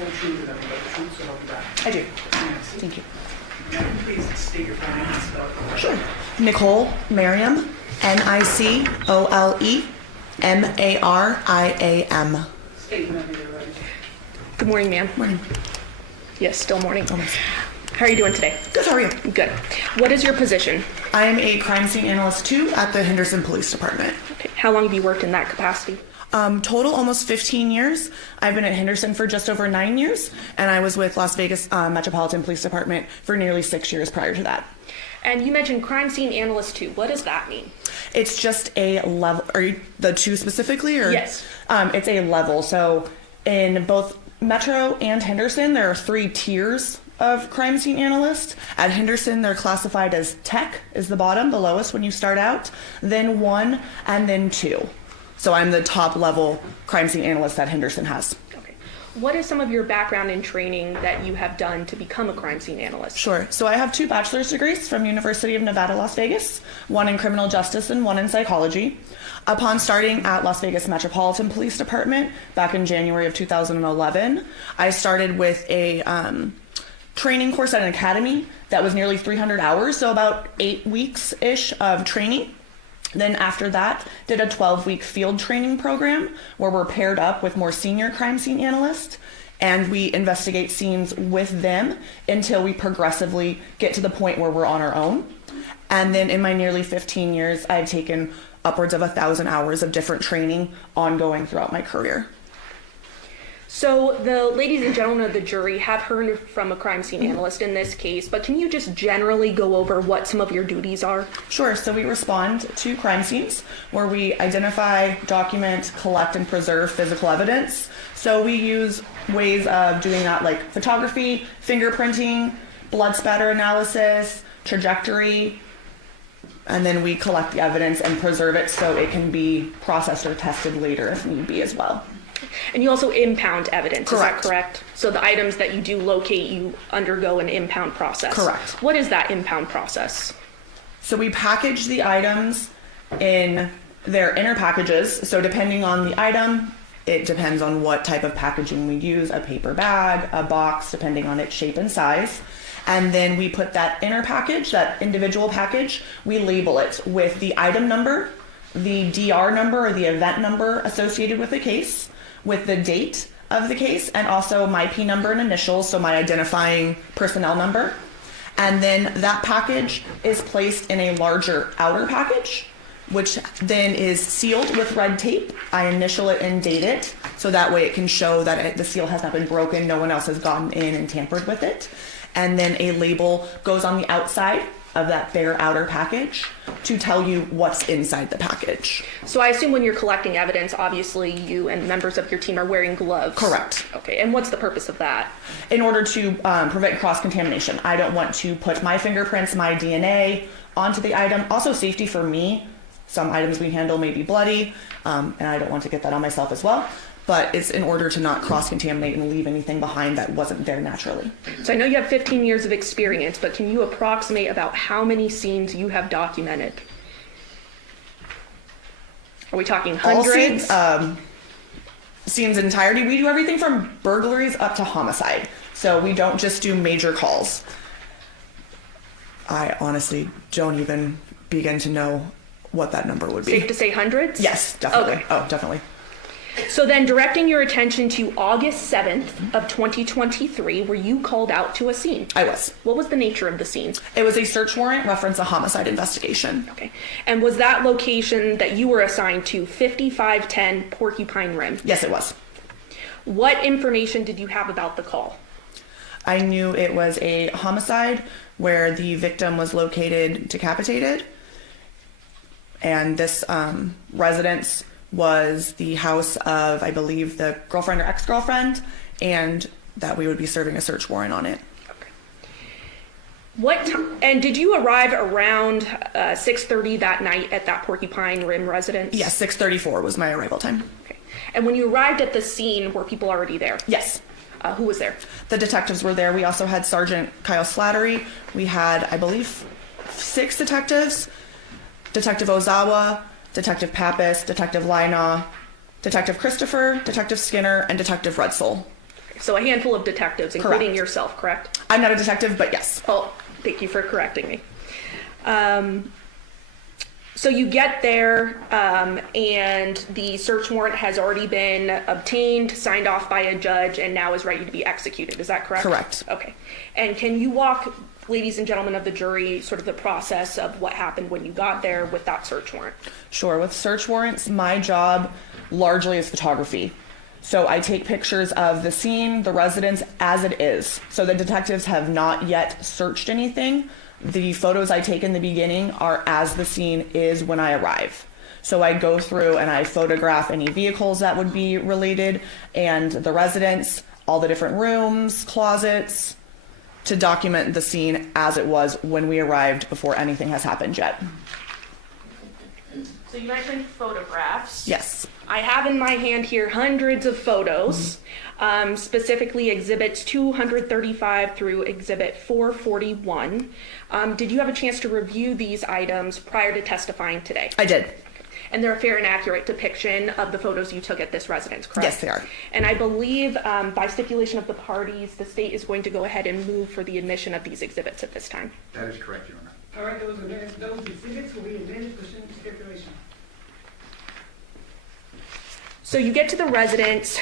True to them, but the truth, so help you back. I do. Yes. Thank you. Now, please state your full name and spell it correctly. Sure. Nicole Mariam, Nicole State whenever you're ready. Good morning, ma'am. Morning. Yes, still morning. Almost. How are you doing today? Good, how are you? Good. What is your position? I am a crime scene analyst 2 at the Henderson Police Department. Okay. How long have you worked in that capacity? Total almost 15 years. I've been at Henderson for just over 9 years, and I was with Las Vegas Metropolitan Police Department for nearly 6 years prior to that. And you mentioned crime scene analyst 2. What does that mean? It's just a level. Are you the 2 specifically, or? Yes. It's a level. So in both Metro and Henderson, there are 3 tiers of crime scene analyst. At Henderson, they're classified as tech is the bottom, the lowest when you start out, then 1, and then 2. So I'm the top level crime scene analyst that Henderson has. Okay. What is some of your background and training that you have done to become a crime scene analyst? Sure. So I have 2 bachelor's degrees from University of Nevada, Las Vegas, one in criminal justice and one in psychology. Upon starting at Las Vegas Metropolitan Police Department back in January of 2011, I started with a training course at an academy that was nearly 300 hours, so about 8 weeks-ish of training. Then after that, did a 12-week field training program where we're paired up with more senior crime scene analysts, and we investigate scenes with them until we progressively get to the point where we're on our own. And then in my nearly 15 years, I've taken upwards of 1,000 hours of different training ongoing throughout my career. So the ladies and gentlemen of the jury have heard from a crime scene analyst in this case, but can you just generally go over what some of your duties are? Sure. So we respond to crime scenes where we identify, document, collect, and preserve physical evidence. So we use ways of doing that like photography, fingerprinting, blood spatter analysis, trajectory, and then we collect the evidence and preserve it so it can be processed or tested later if need be as well. And you also impound evidence, Correct. Is that correct? So the items that you do locate, you undergo an impound process. Correct. What is that impound process? So we package the items in their inner packages. So depending on the item, it depends on what type of packaging we use, a paper bag, a box, depending on its shape and size. And then we put that inner package, that individual package, we label it with the item number, the DR number or the event number associated with the case, with the date of the case, and also my P number and initials, so my identifying personnel number. And then that package is placed in a larger outer package, which then is sealed with red tape. I initial it and date it, so that way it can show that the seal has not been broken, no one else has gotten in and tampered with it. And then a label goes on the outside of that bare outer package to tell you what's inside the package. So I assume when you're collecting evidence, obviously you and members of your team are wearing gloves. Correct. Okay, and what's the purpose of that? In order to prevent cross-contamination. I don't want to put my fingerprints, my DNA onto the item. Also safety for me. Some items we handle may be bloody, and I don't want to get that on myself as well. But it's in order to not cross-contaminate and leave anything behind that wasn't there naturally. So I know you have 15 years of experience, but can you approximate about how many scenes you have documented? Are we talking hundreds? All scenes in entirety. We do everything from burglaries up to homicide. So we don't just do major calls. I honestly don't even begin to know what that number would be. Safe to say hundreds? Yes, definitely. Okay. Oh, definitely. So then directing your attention to August 7th of 2023, were you called out to a scene? I was. What was the nature of the scene? It was a search warrant reference a homicide investigation. Okay. And was that location that you were assigned to 5510 Porcupine Rim? Yes, it was. What information did you have about the call? I knew it was a homicide where the victim was located decapitated. And this residence was the house of, I believe, the girlfriend or ex-girlfriend, and that we would be serving a search warrant on it. Okay. And did you arrive around 6:30 that night at that Porcupine Rim residence? Yes, 6:34 was my arrival time. Okay. And when you arrived at the scene, were people already there? Yes. Who was there? The detectives were there. We also had Sergeant Kyle Slattery. We had, I believe, 6 detectives. Detective Ozawa, Detective Pappas, Detective Lina, Detective Christopher, Detective Skinner, and Detective Redsole. So a handful of detectives, including Correct. yourself, correct? I'm not a detective, but yes. Oh, thank you for correcting me. So you get there, and the search warrant has already been obtained, signed off by a judge, and now is ready to be executed. Is that correct? Correct. Okay. And can you walk, ladies and gentlemen of the jury, sort of the process of what happened when you got there with that search warrant? Sure. With search warrants, my job largely is photography. So I take pictures of the scene, the residence as it is. So the detectives have not yet searched anything. The photos I take in the beginning are as the scene is when I arrive. So I go through and I photograph any vehicles that would be related and the residence, all the different rooms, closets, to document the scene as it was when we arrived before anything has happened yet. So you mentioned photographs. Yes. I have in my hand here hundreds of photos, specifically exhibits 235 through exhibit 441. Did you have a chance to review these items prior to testifying today? I did. And they're a fair and accurate depiction of the photos you took at this residence, correct? Yes, they are. And I believe by stipulation of the parties, the state is going to go ahead and move for the admission of these exhibits at this time. That is correct, Your Honor. All right, those exhibits will be admitted pursuant to stipulation. So you get to the residence.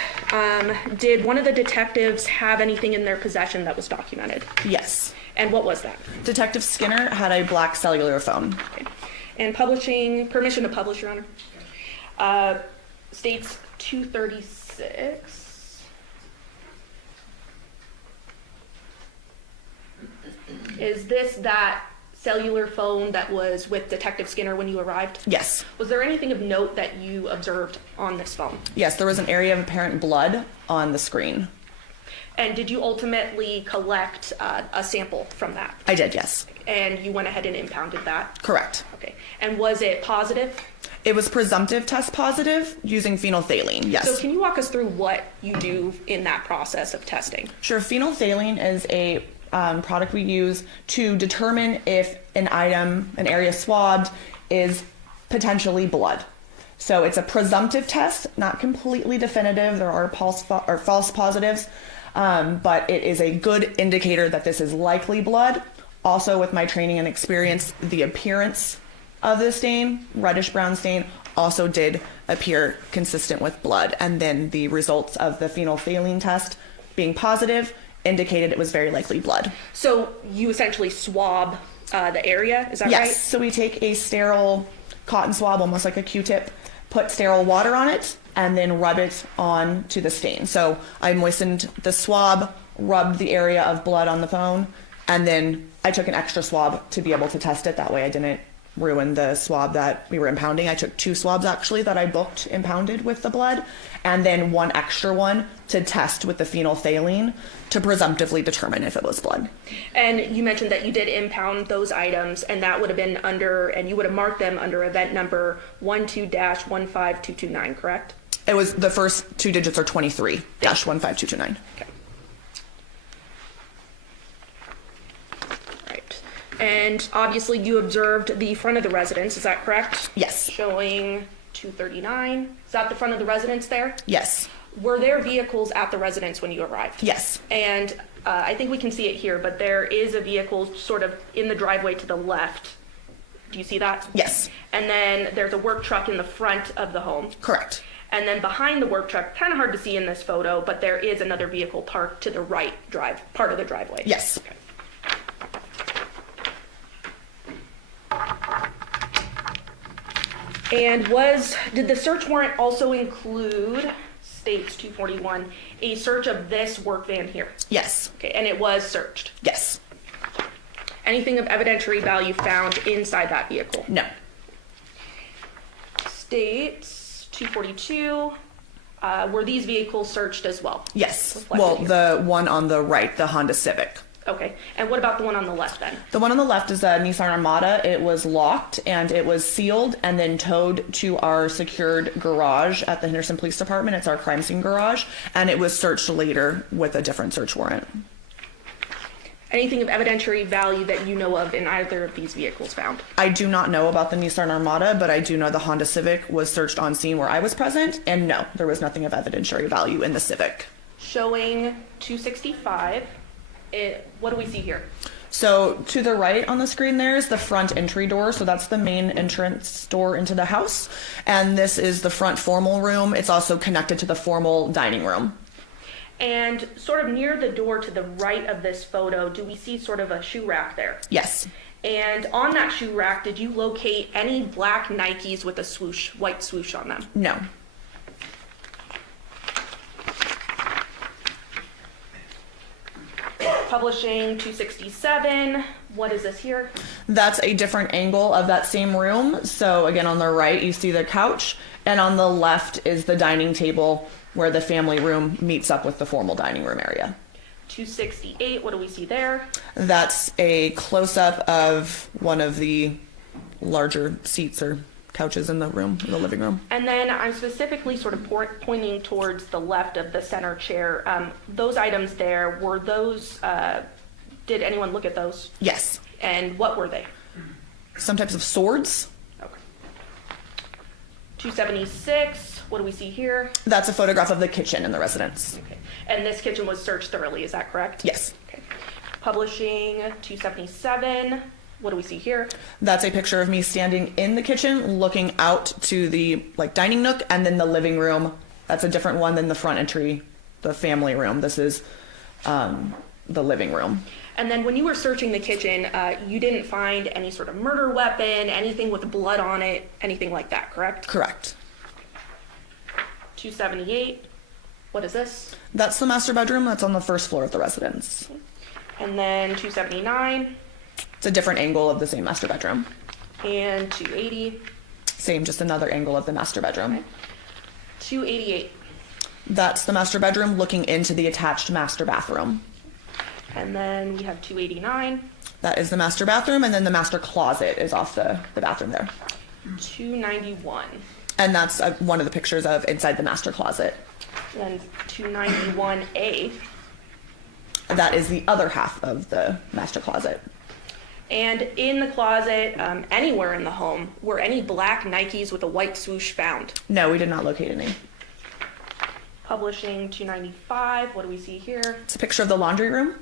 Did one of the detectives have anything in their possession that was documented? Yes. And what was that? Detective Skinner had a black cellular phone. Okay. And publishing, permission to publish, Your Honor. States 236. Is this that cellular phone that was with Detective Skinner when you arrived? Yes. Was there anything of note that you observed on this phone? Yes, there was an area of apparent blood on the screen. And did you ultimately collect a sample from that? I did, yes. And you went ahead and impounded that? Correct. Okay. And was it positive? It was presumptive test positive using phenolphthalein, yes. So can you walk us through what you do in that process of testing? Sure, phenolphthalein is a product we use to determine if an item, an area swabbed, is potentially blood. So it's a presumptive test, not completely definitive. There are false positives, but it is a good indicator that this is likely blood. Also, with my training and experience, the appearance of the stain, reddish brown stain, also did appear consistent with blood. And then the results of the phenolphthalein test being positive indicated it was very likely blood. So you essentially swab the area, is that Yes. right? So we take a sterile cotton swab, almost like a Q-tip, put sterile water on it, and then rub it on to the stain. So I moistened the swab, rubbed the area of blood on the phone, and then I took an extra swab to be able to test it. That way I didn't ruin the swab that we were impounding. I took 2 swabs actually that I booked impounded with the blood, and then 1 extra one to test with the phenolphthalein to presumptively determine if it was blood. And you mentioned that you did impound those items, and that would have been under, and you would have marked them under event number 12-15229, correct? It was the first 2 digits are 23-15229. Okay. Right. And obviously you observed the front of the residence, is that correct? Yes. Showing 239. Is that the front of the residence there? Yes. Were there vehicles at the residence when you arrived? Yes. And I think we can see it here, but there is a vehicle sort of in the driveway to the left. Do you see that? Yes. And then there's a work truck in the front of the home. Correct. And then behind the work truck, kind of hard to see in this photo, but there is another vehicle parked to the right part of the driveway. Yes. Okay. And did the search warrant also include, states 241, a search of this work van here? Yes. Okay, and it was searched. Yes. Anything of evidentiary value found inside that vehicle? No. States 242, were these vehicles searched as well? Yes. Reflected Well, here. the one on the right, the Honda Civic. Okay, and what about the one on the left then? The one on the left is a Nissan Armada. It was locked and it was sealed and then towed to our secured garage at the Henderson Police Department. It's our crime scene garage, and it was searched later with a different search warrant. Anything of evidentiary value that you know of in either of these vehicles found? I do not know about the Nissan Armada, but I do know the Honda Civic was searched on scene where I was present, and no, there was nothing of evidentiary value in the Civic. showing 265. What do we see here? So to the right on the screen there is the front entry door. So that's the main entrance door into the house. And this is the front formal room. It's also connected to the formal dining room. And sort of near the door to the right of this photo, do we see sort of a shoe rack there? Yes. And on that shoe rack, did you locate any black Nikes with a swoosh, white swoosh on them? No. Publishing 267. What is this here? That's a different angle of that same room. So again, on the right, you see the couch, and on the left is the dining table where the family room meets up with the formal dining room area. 268. What do we see there? That's a close-up of one of the larger seats or couches in the room, in the living room. And then I'm specifically sort of pointing towards the left of the center chair. Those items there, were those, did anyone look at those? Yes. And what were they? Some types of swords. Okay. 276, what do we see here? That's a photograph of the kitchen in the residence. Okay. And this kitchen was searched thoroughly, is that correct? Yes. Okay. Publishing 277, what do we see here? That's a picture of me standing in the kitchen looking out to the dining nook and then the living room. That's a different one than the front entry, the family room. This is the living room. And then when you were searching the kitchen, you didn't find any sort of murder weapon, anything with blood on it, anything like that, correct? Correct. 278, what is this? That's the master bedroom. That's on the first floor of the residence. And then 279. It's a different angle of the same master bedroom. And 280. Same, just another angle of the master bedroom. Okay. 288. That's the master bedroom looking into the attached master bathroom. And then we have 289. That is the master bathroom, and then the master closet is off the bathroom there. 291. And that's one of the pictures of inside the master closet. And then 291A. That is the other half of the master closet. And in the closet, anywhere in the home, were any black Nikes with a white swoosh found? No, we did not locate any. Publishing 295, what do we see here? It's a picture of the laundry room.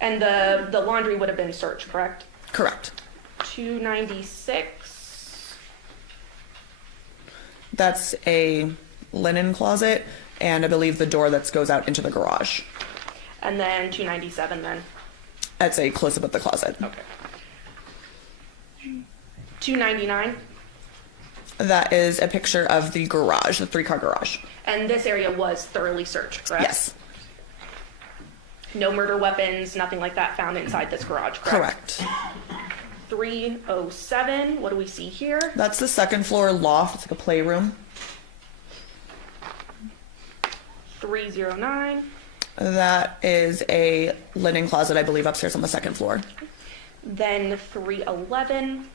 And the laundry would have been searched, correct? Correct. 296. That's a linen closet, and I believe the door that goes out into the garage. And then 297 then. That's a close-up of the closet. Okay. 299. That is a picture of the garage, the 3-car garage. And this area was thoroughly searched, correct? Yes. No murder weapons, nothing like that found inside this garage, correct? Correct. 307, what do we see here? That's the second floor loft. It's like a playroom. 309. That is a linen closet, I believe, upstairs on the second floor. Then 311.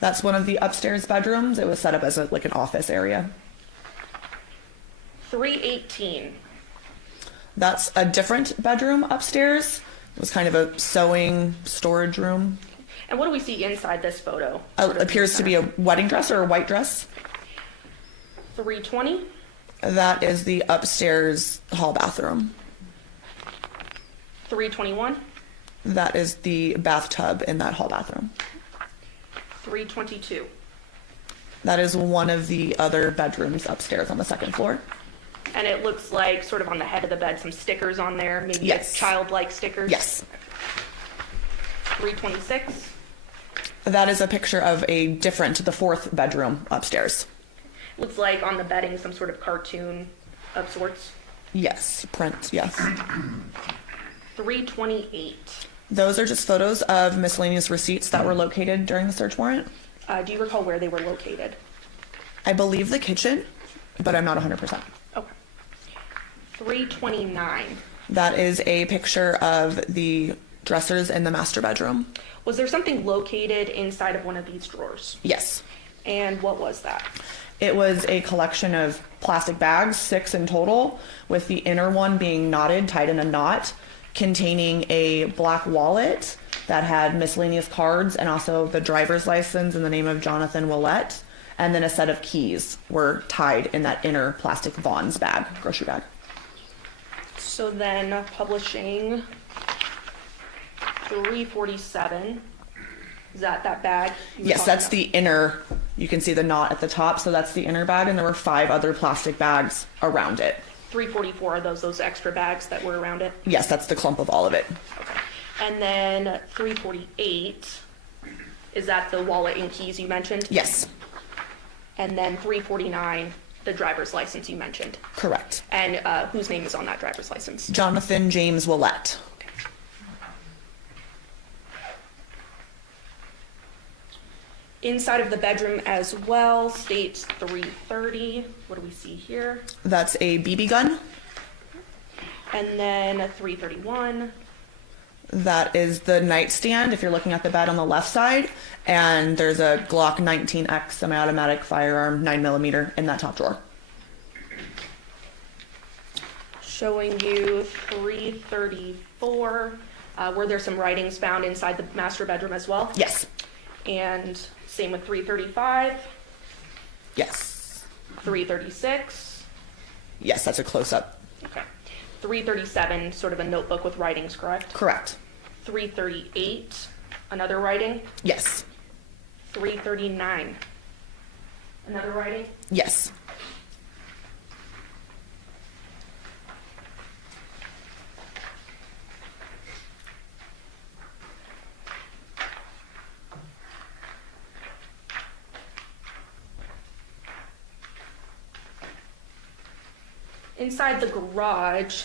That's one of the upstairs bedrooms. It was set up as an office area. 318. That's a different bedroom upstairs. It was kind of a sewing storage room. And what do we see inside this photo? Appears to be a wedding dress or a white dress. 320. That is the upstairs hall bathroom. 321. That is the bathtub in that hall bathroom. 322. That is one of the other bedrooms upstairs on the second floor. And it looks like sort of on the head of the bed, some stickers on there, maybe Yes. childlike stickers. Yes. 326. That is a picture of the 4th bedroom upstairs. Looks like on the bedding some sort of cartoon of sorts. Yes, print, yes. 328. Those are just photos of miscellaneous receipts that were located during the search warrant. Do you recall where they were located? I believe the kitchen, but I'm not 100%. Okay. 329. That is a picture of the dressers in the master bedroom. Was there something located inside of one of these drawers? Yes. And what was that? It was a collection of plastic bags, 6 in total, with the inner one being knotted, tied in a knot, containing a black wallet that had miscellaneous cards and also the driver's license in the name of Jonathan Willette, and then a set of keys were tied in that inner plastic Vaughn's bag, grocery bag. So then publishing 347, is that bag? you were Yes, talking that's about? the inner, you can see the knot at the top, so that's the inner bag, and there were 5 other plastic bags around it. 344 are those extra bags that were around it? Yes, that's the clump of all of it. Okay. And then 348, is that the wallet and keys you mentioned? Yes, And then 349, the driver's license you mentioned. correct. And whose name is on that driver's license? Jonathan James Willette. Okay. Inside of the bedroom as well, states 330. What do we see here? That's a BB gun. And then 331. That is the nightstand, if you're looking at the bed on the left side, and there's a Glock 19X semi-automatic firearm, 9mm, in that top drawer. Showing you 334. Were there some writings found inside the master bedroom as well? Yes. And same with 335, Yes. 336. Yes, that's a close-up. Okay. 337, sort of a notebook with writings, correct? Correct. 338, another writing. Yes. 339, another writing. Yes. Inside the garage,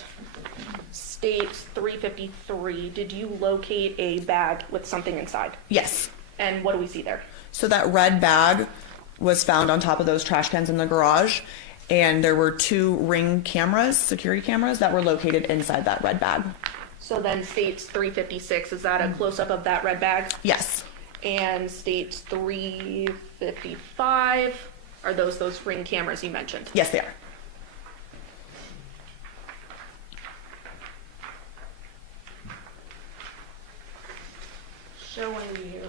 states 353. Did you locate a bag with something inside? Yes. And what do we see there? So that red bag was found on top of those trash cans in the garage, and there were 2 Ring cameras, security cameras, that were located inside that red bag. So then states 356. Is that a close-up of that red bag? Yes. And states 355. Are those Ring cameras you mentioned? Yes, they are. Showing you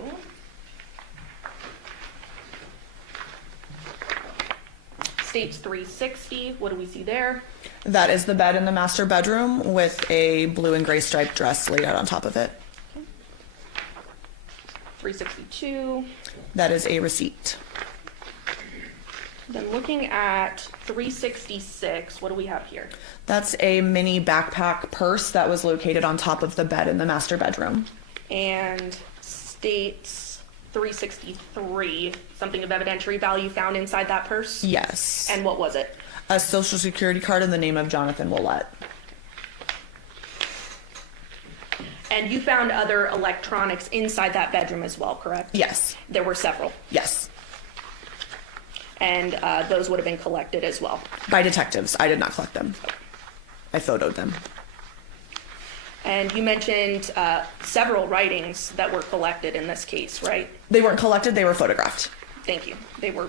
states 360. What do we see there? That is the bed in the master bedroom with a blue and gray striped dress laid out on top of it. 362. That is a receipt. Then looking at 366, what do we have here? That's a mini backpack purse that was located on top of the bed in the master bedroom. And states 363, something of evidentiary value found inside that purse? Yes. And what was it? A social security card in the name of Jonathan Willette. And you found other electronics inside that bedroom as well, correct? Yes. There were several. Yes. And those would have been collected as well. By detectives. I did not collect them. I photoed them. And you mentioned several writings that were collected in this case, right? They weren't collected, they were photographed. Thank you. They were.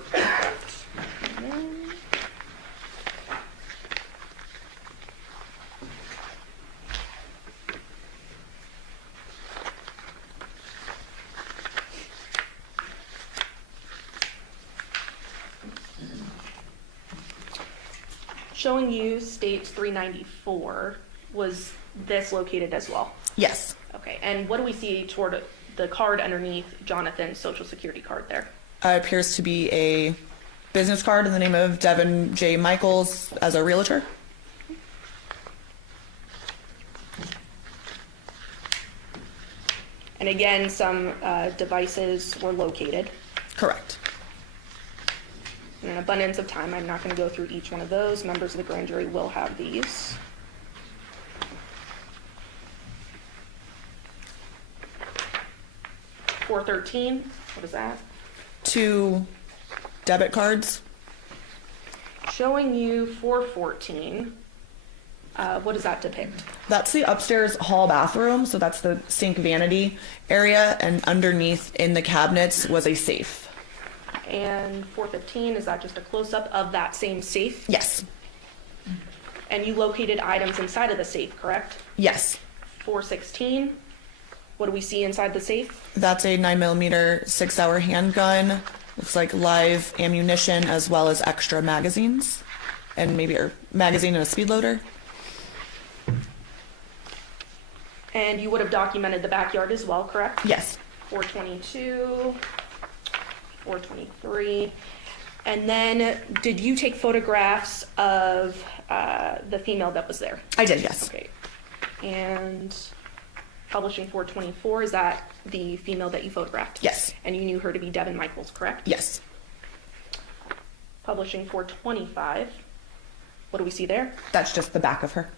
Showing you states 394. Was this located as well? Yes. Okay. And what do we see toward the card underneath Jonathan's social security card there? Appears to be a business card in the name of Devyn Michaels as a realtor. And again, some devices were located. Correct. In an abundance of time, I'm not going to go through each one of those. Members of the grand jury will have these. $413, what is that? 2 debit cards. Showing you 414. What does that depict? That's the upstairs hall bathroom, so that's the sink vanity area, and underneath in the cabinets was a safe. And 415, is that just a close-up of that same safe? Yes. And you located items inside of the safe, correct? Yes. 416, what do we see inside the safe? That's a 9mm 6-hour handgun Looks like live ammunition as well as extra magazines, and maybe a magazine and a speed loader. And you would have documented the backyard as well, correct? Yes, 422, 423. And then did you take photographs of the female that was there? I did, yes. Okay. And publishing 424, is that the female that you photographed? Yes. And you knew her to be Devyn Michaels, correct? Yes. Publishing 425, what do we see there? That's just the back of her.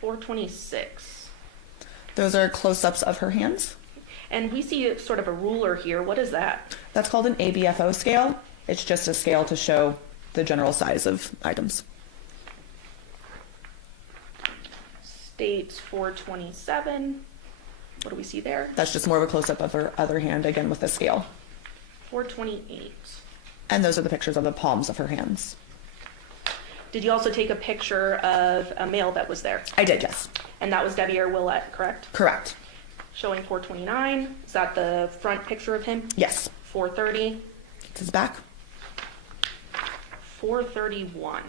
426. Those are close-ups of her hands. And we see sort of a ruler here. What is that? That's called an ABFO scale. It's just a scale to show the general size of items. States 427. What do we see there? That's just more of a close-up of her other hand, again with the scale. 428. And those are the pictures of the palms of her hands. Did you also take a picture of a male that was there? I did, yes. And that was Devyn Willette, correct? Correct. Showing 429. Is that the front picture of him? Yes. 430. It's his back. 431.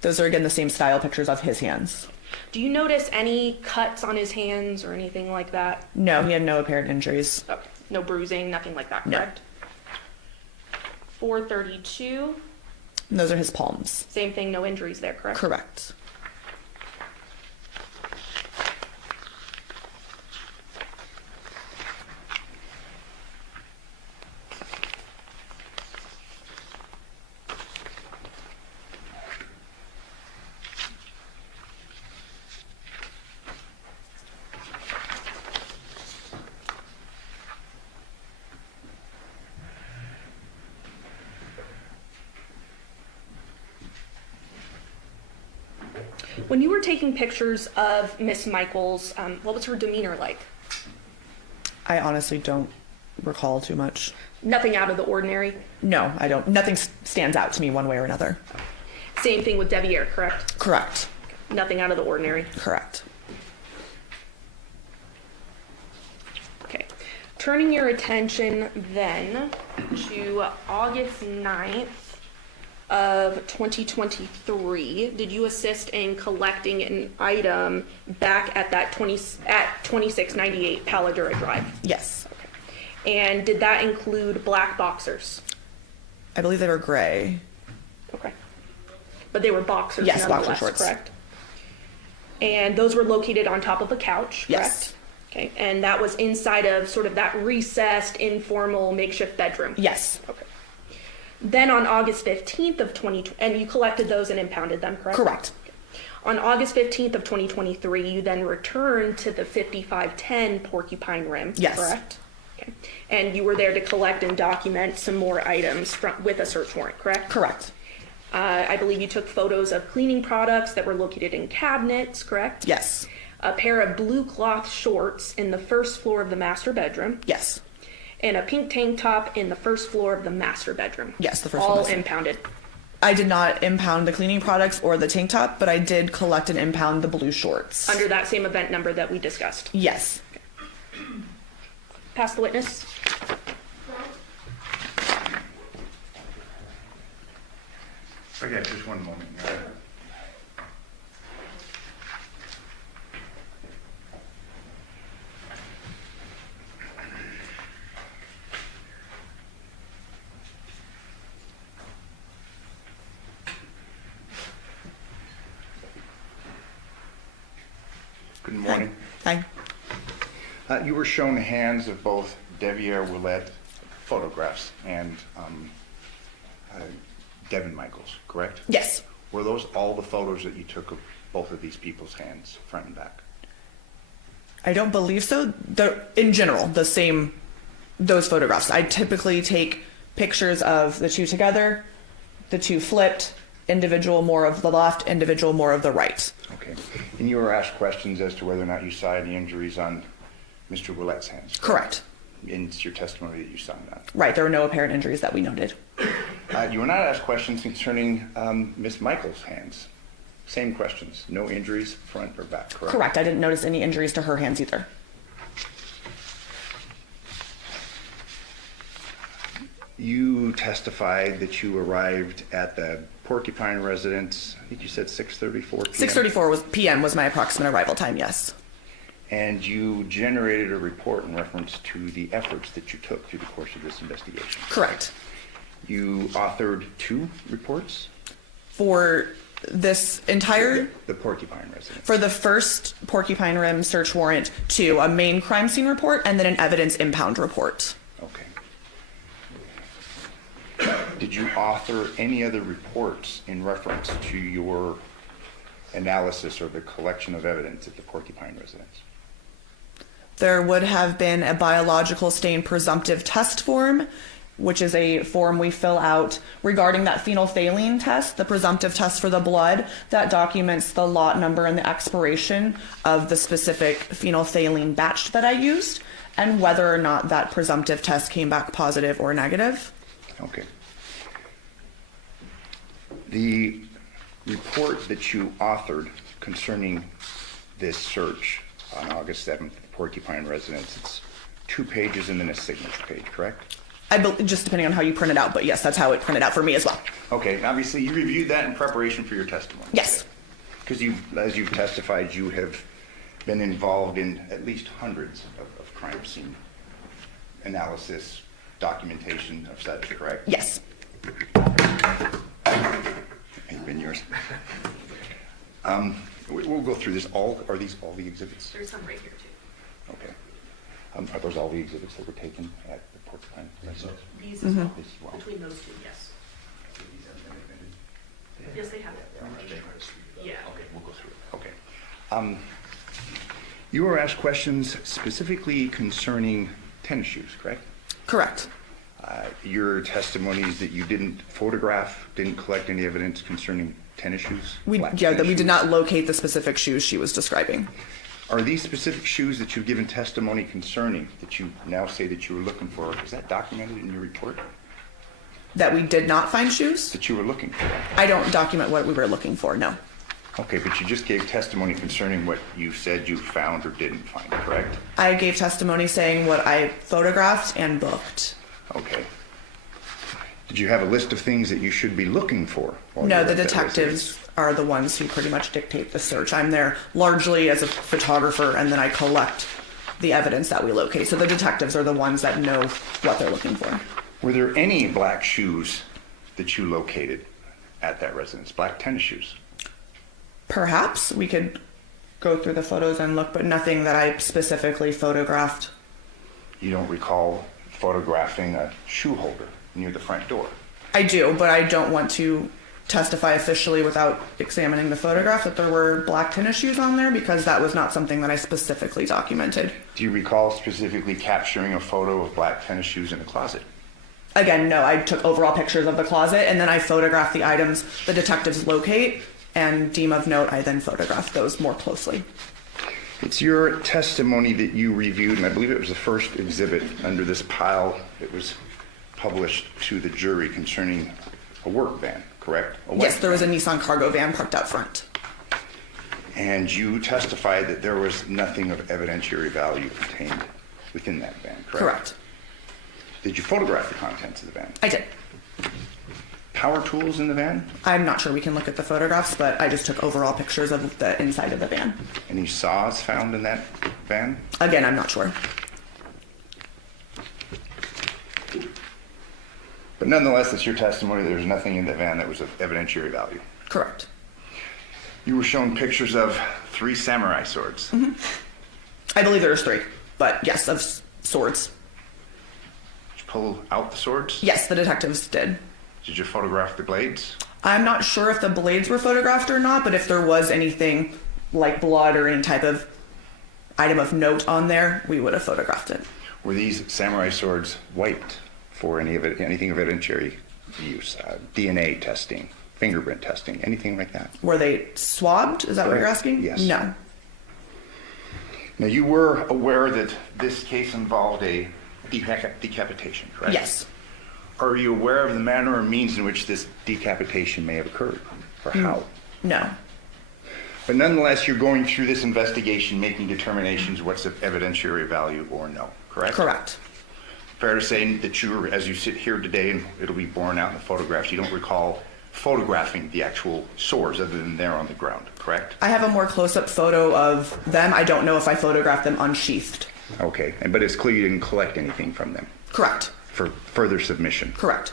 Those are, again, the same style pictures of his hands. Do you notice any cuts on his hands or anything like that? No, he had no apparent injuries. Okay. No bruising, nothing like that, No. correct? 432. And those are his palms. Same thing, no injuries there, correct? Correct. When you were taking pictures of Miss Michaels, what was her demeanor like? I honestly don't recall too much. Nothing out of the ordinary? No, I don't. Nothing stands out to me one way or another. Same thing with Devyn, correct? Correct. Nothing out of the ordinary? Correct. Okay. Turning your attention then to August 9th of 2023, did you assist in collecting an item back at that 2698 Paladura Drive? Yes. Okay. And did that include black boxers? I believe they were gray. Okay. But they were boxers Yes, nonetheless, boxer shorts. correct? And those were located on top of a couch, correct? Yes. Okay. And that was inside of sort of that recessed, informal, makeshift bedroom? Yes. Okay. Then on August 15th of 2020, and you collected those and impounded them, correct? Correct. On August 15th of 2023, you then returned to the 5510 Porcupine Rim, Yes. correct? Okay. And you were there to collect and document some more items with a search warrant, correct? Correct. I believe you took photos of cleaning products that were located in cabinets, correct? Yes. A pair of blue cloth shorts in the first floor of the master bedroom. Yes. And a pink tank top in the first floor of the master bedroom. Yes, the first all one. impounded. I did not impound the cleaning products or the tank top, but I did collect and impound the blue shorts. Under that same event number that we discussed. Yes. Pass the witness. Okay, just one moment. Good morning. Hi. You were shown hands of both Devyn Willette photographs and Devyn Michaels, correct? Yes. Were those all the photos that you took of both of these people's hands, front and back? I don't believe so. In general, those photographs. I typically take pictures of the two together, the two flipped, individual more of the left, individual more of the right. Okay. And you were asked questions as to whether or not you saw any injuries on Mr. Willette's hands? Correct. In your testimony that you signed that? Right, there were no apparent injuries that we noted. You were not asked questions concerning Ms. Michaels' hands. Same questions. No injuries, front or back, correct? Correct, I didn't notice any injuries to her hands either. You testified that you arrived at the Porcupine residence, I think you said 6:34 p.m. 6:34 p.m. was my approximate arrival time, yes. And you generated a report in reference to the efforts that you took through the course of this investigation. Correct. You authored 2 reports? For this entire, The Porcupine residence. for the first Porcupine Rim search warrant, 2, a main crime scene report and then an evidence impound report. Okay. Did you author any other reports in reference to your analysis or the collection of evidence at the Porcupine residence? There would have been a biological stain presumptive test form, which is a form we fill out regarding that phenolphthalein test, the presumptive test for the blood, that documents the lot number and the expiration of the specific phenolphthalein batch that I used, and whether or not that presumptive test came back positive or negative. Okay. The report that you authored concerning this search on August 7th, Porcupine residence, it's 2 pages and then a signature page, correct? Just depending on how you print it out, but yes, that's how it printed out for me as well. Okay, and obviously you reviewed that in preparation for your testimony. Yes. Because as you've testified, you have been involved in at least hundreds of crime scene analysis, documentation of such, correct? Yes. It's been yours. We'll go through this. Are these all the exhibits? There's some right here too. Okay. Are those all the exhibits that were taken at the Porcupine residence? These as well, These as well. between those 2, yes. Yes, they have. Yeah. Okay, we'll go through it. Okay. You were asked questions specifically concerning tennis shoes, correct? Correct. Your testimony is that you didn't photograph, didn't collect any evidence concerning tennis shoes? Black That tennis we did shoes? not locate the specific shoes she was describing. Are these specific shoes that you've given testimony concerning, that you now say that you were looking for, is that documented in your report? That we did not find shoes? That you were looking for? I don't document what we were looking for, no. Okay, but you just gave testimony concerning what you said you found or didn't find, correct? I gave testimony saying what I photographed and booked. Okay. Did you have a list of things that you should be looking for? while No, you were the at that detectives residence? are the ones who pretty much dictate the search. I'm there largely as a photographer, and then I collect the evidence that we locate. So the detectives are the ones that know what they're looking for. Were there any black shoes that you located at that residence? Black tennis shoes? Perhaps we could go through the photos and look, but nothing that I specifically photographed. You don't recall photographing a shoe holder near the front door? I do, but I don't want to testify officially without examining the photograph that there were black tennis shoes on there, because that was not something that I specifically documented. Do you recall specifically capturing a photo of black tennis shoes in the closet? Again, no, I took overall pictures of the closet, and then I photographed the items the detectives locate and deem of note. I then photographed those more closely. It's your testimony that you reviewed, and I believe it was the first exhibit under this pile that was published to the jury concerning a work van, correct? A white Yes, there was a van. Nissan cargo van parked out front. And you testified that there was nothing of evidentiary value contained within that van, correct? Correct. Did you photograph the contents of the van? I did. Power tools in the van? I'm not sure we can look at the photographs, but I just took overall pictures of the inside of the van. Any saws found in that van? Again, I'm not sure. But nonetheless, it's your testimony that there was nothing in that van that was of evidentiary value. Correct. You were shown pictures of 3 samurai swords. I believe there's 3, but yes, of swords. Did you pull out the swords? Yes, the detectives did. Did you photograph the blades? I'm not sure if the blades were photographed or not, but if there was anything like blood or any type of item of note on there, we would have photographed it. Were these samurai swords wiped for anything of evidentiary use? DNA testing, fingerprint testing, anything like that? Were they swabbed? Is that what you're Correct. asking? Yes. No. Now, you were aware that this case involved a decapitation, correct? Yes. Are you aware of the manner or means in which this decapitation may have occurred, or how? No. But nonetheless, you're going through this investigation, making determinations what's of evidentiary value or no, correct? Correct. Fair to say that you, as you sit here today, and it'll be borne out in the photographs, you don't recall photographing the actual sores other than they're on the ground, correct? I have a more close-up photo of them. I don't know if I photographed them unsheathed. Okay, but it's clear you didn't collect anything from them Correct. for further submission. Correct.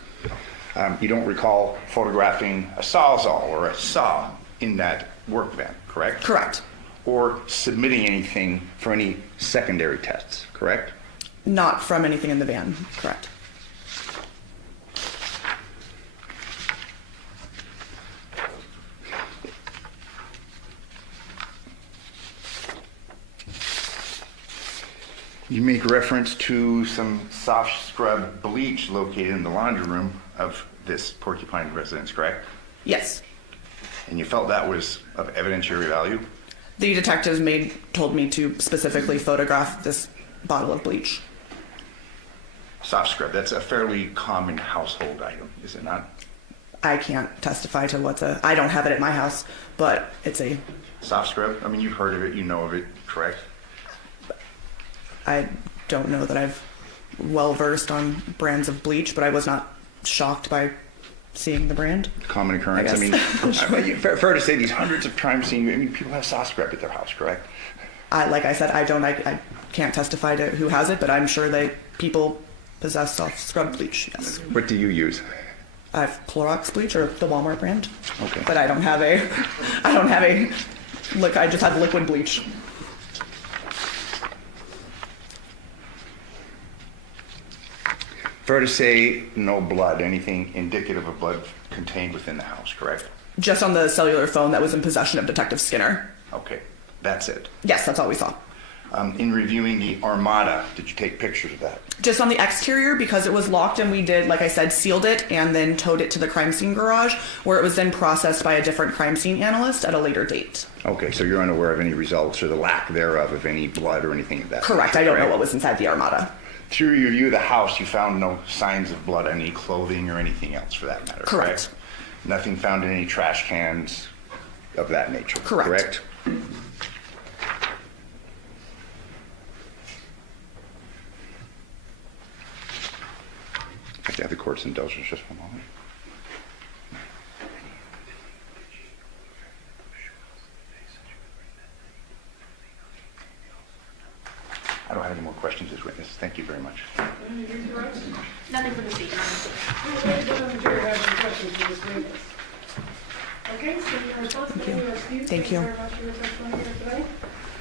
You don't recall photographing a sawzall or a saw in that work van, correct? Correct. Or submitting anything for any secondary tests, correct? Not from anything in the van. Correct. You make reference to some soft scrub bleach located in the laundry room of this Porcupine residence, correct? Yes. And you felt that was of evidentiary value? The detectives told me to specifically photograph this bottle of bleach. Soft scrub, that's a fairly common household item, is it not? I can't testify to I don't have it at my house, but it's Soft scrub, I mean, you've heard of it, you know of it, correct? I don't know that I've well versed on brands of bleach, but I was not shocked by seeing the brand. Common occurrence. I mean, fair to say these hundreds of crime scenes, people have soft scrub at their house, correct? Like I said, I can't testify to who has it, but I'm sure people possess soft scrub bleach, yes. What do you use? I have Clorox bleach, or the Walmart brand. Okay. But I just have liquid bleach. Fair to say no blood, anything indicative of blood contained within the house, correct? Just on the cellular phone that was in possession of Detective Skinner. Okay, that's it. Yes, that's all we saw. In reviewing the Armada, did you take pictures of that? Just on the exterior, because it was locked, and we did, like I said, sealed it and then towed it to the crime scene garage, where it was then processed by a different crime scene analyst at a later date. Okay, so you're unaware of any results or the lack thereof of any blood or anything of that Correct. nature, I don't know correct? what was inside the Armada. Through your review of the house, you found no signs of blood on any clothing or anything else for that matter, Correct. Nothing found in any trash cans of that nature, Correct. Could you have the court's indulgence just for a moment? I don't have any more questions as witness. Thank you very much. Nothing from the state, Your Honor. Ladies and gentlemen, the jury has any questions for Ms. Michaels? Okay, so your responsibility, you are excused. Thank you. Very much for your testimony here today.